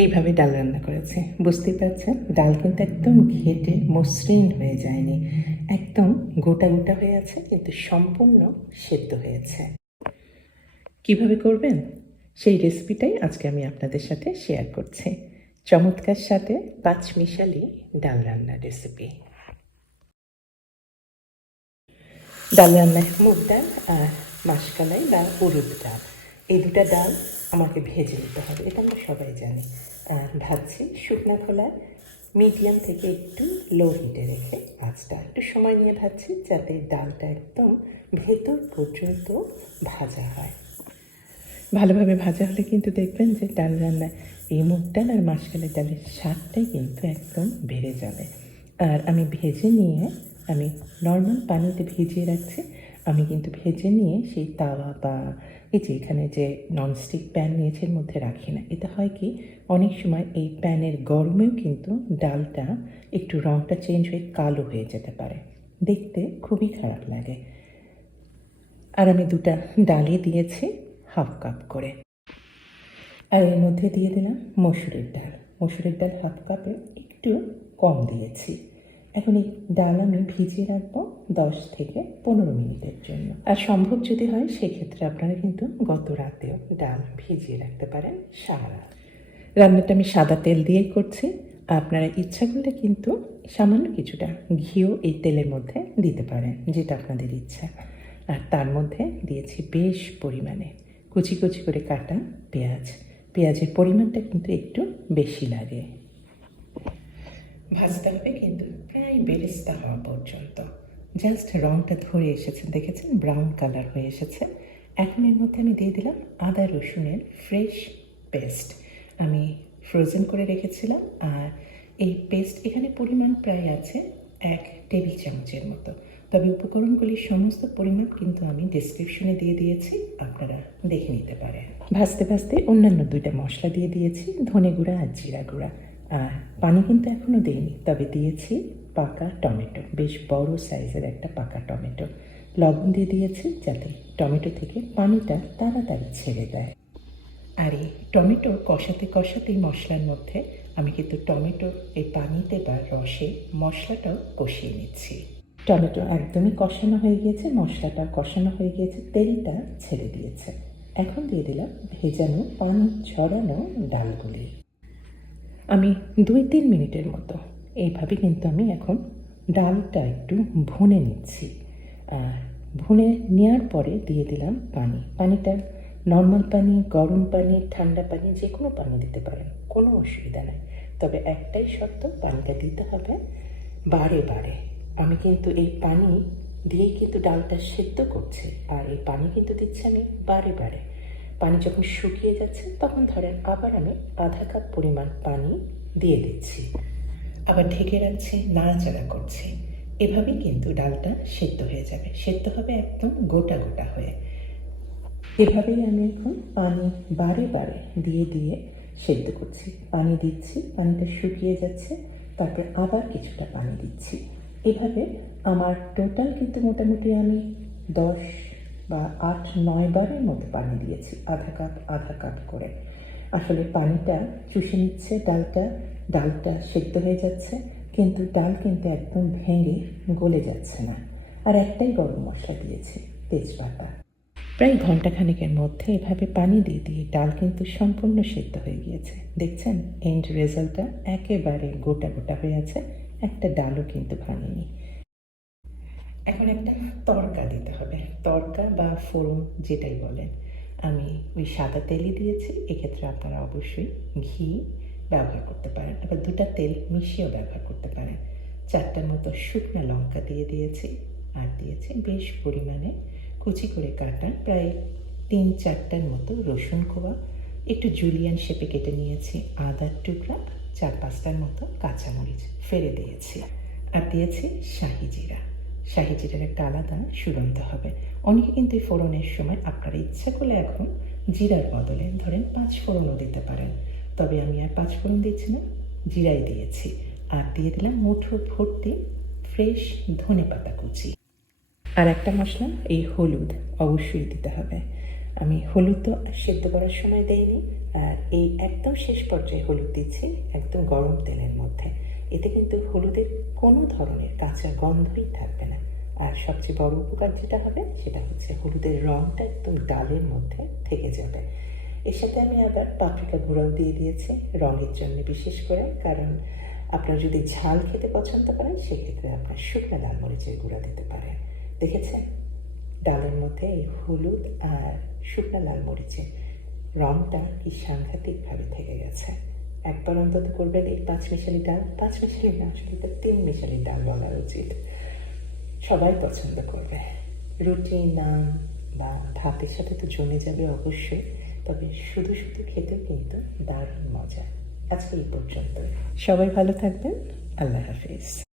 এইভাবে ডাল রান্না করেছি। বুঝতেই পারছেন, ডাল কিন্তু একদম ঘেটে মসৃণ হয়ে যায়নি। একদম গোটা গোটা হয়ে আছে, কিন্তু সম্পূর্ণ সেদ্ধ হয়েছে কীভাবে করবেন? সেই রেসিপিটাই আজকে আমি আপনাদের সাথে শেয়ার করছি। চমৎকার সাথে পাঁচমিশালি ডাল রান্নার রেসিপি। ডাল রান্নায় মুগ ডাল আর মাসকালাই বা উড়ুদ ডাল। এই দুটা ডাল আমাকে ভেজে নিতে হবে, এটা আমরা সবাই জানি। ভাজছি শুকনো খোলায় মিডিয়াম থেকে একটু লো হিটে রেখে আঁচটা একটু সময় নিয়ে ভাজছি যাতে ডালটা একদম ভেতর পর্যন্ত ভাজা হয়। ভালোভাবে ভাজা হলে কিন্তু দেখবেন যে ডাল রান্নায় এই মুগ ডাল আর মাসকালের ডালের স্বাদটাই কিন্তু একদম বেড়ে যাবে। আর আমি ভেজে নিয়ে আমি নর্মাল পানিতে ভিজিয়ে রাখছি। আমি কিন্তু ভেজে নিয়ে সেই তাওয়া বা এই যে এখানে যে ননস্টিক প্যান নিয়েছে এর মধ্যে রাখি না। এটা হয় কি, অনেক সময় এই প্যানের গরমেও কিন্তু ডালটা একটু রঙটা চেঞ্জ হয়ে কালো হয়ে যেতে পারে। দেখতে খুবই খারাপ লাগে। আর আমি দুটা ডালই দিয়েছি হাফ কাপ করে। আর এর মধ্যে দিয়ে দিলাম মসুরের ডাল। মসুরের ডাল হাফ কাপে একটু কম দিয়েছি। এখন এই ডাল আমি ভিজিয়ে রাখব দশ থেকে পনেরো মিনিটের জন্য। আর সম্ভব যদি হয়, সেক্ষেত্রে আপনারা কিন্তু গত রাতেও ডাল ভিজিয়ে রাখতে পারেন সারা। রান্নাটা আমি সাদা তেল দিয়েই করছি। আপনারা ইচ্ছা করলে কিন্তু সামান্য কিছুটা ঘিও এই তেলের মধ্যে দিতে পারেন, যেটা আপনাদের ইচ্ছা। আর তার মধ্যে দিয়েছি বেশ পরিমাণে কুচি কুচি করে কাটা পেঁয়াজ। পেঁয়াজের পরিমাণটা কিন্তু একটু বেশি লাগে। ভাজতে হবে কিন্তু প্রায় বেরেস্তা হওয়া পর্যন্ত। জাস্ট রংটা ধরে এসেছে, দেখেছেন? ব্রাউন কালার হয়ে এসেছে। এখন এর মধ্যে আমি দিয়ে দিলাম আদা রসুনের ফ্রেশ পেস্ট। আমি ফ্রোজেন করে রেখেছিলাম আর এই পেস্ট এখানে পরিমাণ প্রায় আছে এক টেবিল চামচের মতো। তবে উপকরণগুলির সমস্ত পরিমাণ কিন্তু আমি ডিসক্রিপশনে দিয়ে দিয়েছি, আপনারা দেখে নিতে পারেন। ভাজতে ভাজতে অন্যান্য দুইটা মশলা দিয়ে দিয়েছি, ধনে গুঁড়া আর জিরা গুঁড়া। আর পানি কিন্তু এখনও দিইনি, তবে দিয়েছি পাকা টমেটো, বেশ বড় সাইজের একটা পাকা টমেটো। লবণ দিয়ে দিয়েছি যাতে টমেটো থেকে পানিটা তাড়াতাড়ি ছেড়ে দেয়। আর এই টমেটো কষাতে কষাতেই মশলার মধ্যে আমি কিন্তু টমেটো, এই পানিতে বা রসে মশলাটাও কষিয়ে নিচ্ছি। টমেটো একদমই কষানো হয়ে গিয়েছে, মশলাটা কষানো হয়ে গিয়েছে, তেলটা ছেড়ে দিয়েছে। এখন দিয়ে দিলাম ভেজানো পানি ছড়ানো ডালগুলি। আমি দুই তিন মিনিটের মতো। এইভাবে কিন্তু আমি এখন ডালটা একটু ভুনে নিচ্ছি। আর ভুনে নেওয়ার পরে দিয়ে দিলাম পানি। পানিটা নর্মাল পানি, গরম পানি, ঠান্ডা পানি, যে কোনো পানি দিতে পারেন, কোনো অসুবিধা নেই। তবে একটাই শর্ত, পানিটা দিতে হবে বারে বারে। আমি কিন্তু এই পানি দিয়েই কিন্তু ডালটা সেদ্ধ করছি, আর এই পানি কিন্তু দিচ্ছি আমি বারে বারে। পানি যখন শুকিয়ে যাচ্ছে, তখন ধরেন আবার আমি আধা কাপ পরিমাণ পানি দিয়ে দিচ্ছি। আবার ঢেকে রাখছি, নাড়াচাড়া করছি। এভাবেই কিন্তু ডালটা সেদ্ধ হয়ে যাবে। সেদ্ধ হবে একদম গোটা গোটা হয়ে। এভাবেই আমি এখন পানি বারে বারে দিয়ে দিয়ে সেদ্ধ করছি। পানি দিচ্ছি, পানিটা শুকিয়ে যাচ্ছে, তারপর আবার কিছুটা পানি দিচ্ছি। এভাবে আমার টোটাল কিন্তু মোটামুটি আমি দশ বা আট, নয় বারের মতো পানি দিয়েছি, আধা কাপ আধা কাপ করে। আসলে পানিটা চুষে নিচ্ছে, ডালটা ডালটা সেদ্ধ হয়ে যাচ্ছে, কিন্তু ডাল কিন্তু একদম ভেঙে গলে যাচ্ছে না। আর একটাই গরম মশলা দিয়েছি, তেজপাতা। প্রায় ঘন্টাখানেকের মধ্যে এভাবে পানি দিয়ে দিয়ে ডাল কিন্তু সম্পূর্ণ সেদ্ধ হয়ে গিয়েছে। দেখছেন? এন্ড রেজাল্টটা একেবারে গোটা গোটা হয়ে আছে, একটা ডালও কিন্তু ভাঙেনি। এখন একটা তরকা দিতে হবে। তরকা বা ফোড়ন যেটাই বলেন। আমি ওই সাদা তেলই দিয়েছি, এক্ষেত্রে আপনারা অবশ্যই ঘি ব্যবহার করতে পারেন আবার দুটা তেল মিশিয়েও ব্যবহার করতে পারেন। চারটার মতো শুকনো লঙ্কা দিয়ে দিয়েছি আর দিয়েছি বেশ পরিমাণে কুচি করে কাটা প্রায় তিন চারটার মতো রসুন কোয়া, একটু জুলিয়ান শেপে কেটে নিয়েছি আদার টুকরা, চার পাঁচটার মতো কাঁচামরিচ ফেলে দিয়েছি। আর দিয়েছি শাহি জিরা। শাহি জিরার একটা আলাদা সুগন্ধ হবে। অনেকে কিন্তু এই ফোড়নের সময় আপনারা ইচ্ছা করলে এখন জিরার বদলে ধরেন পাঁচ ফোড়নও দিতে পারেন। তবে আমি আর পাঁচ ফোড়ন দিচ্ছি না, জিরাই দিয়েছি। আর দিয়ে দিলাম মুঠো ভর্তি ফ্রেশ ধনে পাতা কুচি। আর একটা মশলা, এই হলুদ অবশ্যই দিতে হবে। আমি হলুদ তো সেদ্ধ করার সময় দেইনি, আর এই একদম শেষ পর্যায়ে হলুদ দিচ্ছি একদম গরম তেলের মধ্যে। এতে কিন্তু হলুদের কোনো ধরনের কাঁচা গন্ধই থাকবে না। আর সবচেয়ে বড় উপকার যেটা হবে, সেটা হচ্ছে হলুদের রঙটা একদম ডালের মধ্যে থেকে যাবে। এর সাথে আমি আবার পাপরিকা গুঁড়াও দিয়ে দিয়েছি রঙের জন্য বিশেষ করে, কারণ আপনারা যদি ঝাল খেতে পছন্দ করেন, সেক্ষেত্রে আপনার শুকনো লাল মরিচের গুঁড়া দিতে পারেন। দেখেছেন? ডালের মধ্যে এই হলুদ আর শুকনো লাল মরিচের রঙটা কি সাংঘাতিকভাবে থেকে গেছে। একবার অন্তত করবেন এই পাঁচ মিশালি ডাল। পাঁচ মিশালি না, আসলে এটা তিন মিশালি ডাল বলা উচিত। সবাই পছন্দ করবে। রুটি, নান বা ভাতের সাথে তো জমে যাবে অবশ্যই, তবে শুধু শুধু খেতে কিন্তু দারুণ মজা। আজকে এই পর্যন্ত সবাই ভালো থাকবেন। আল্লাহ হাফিজ।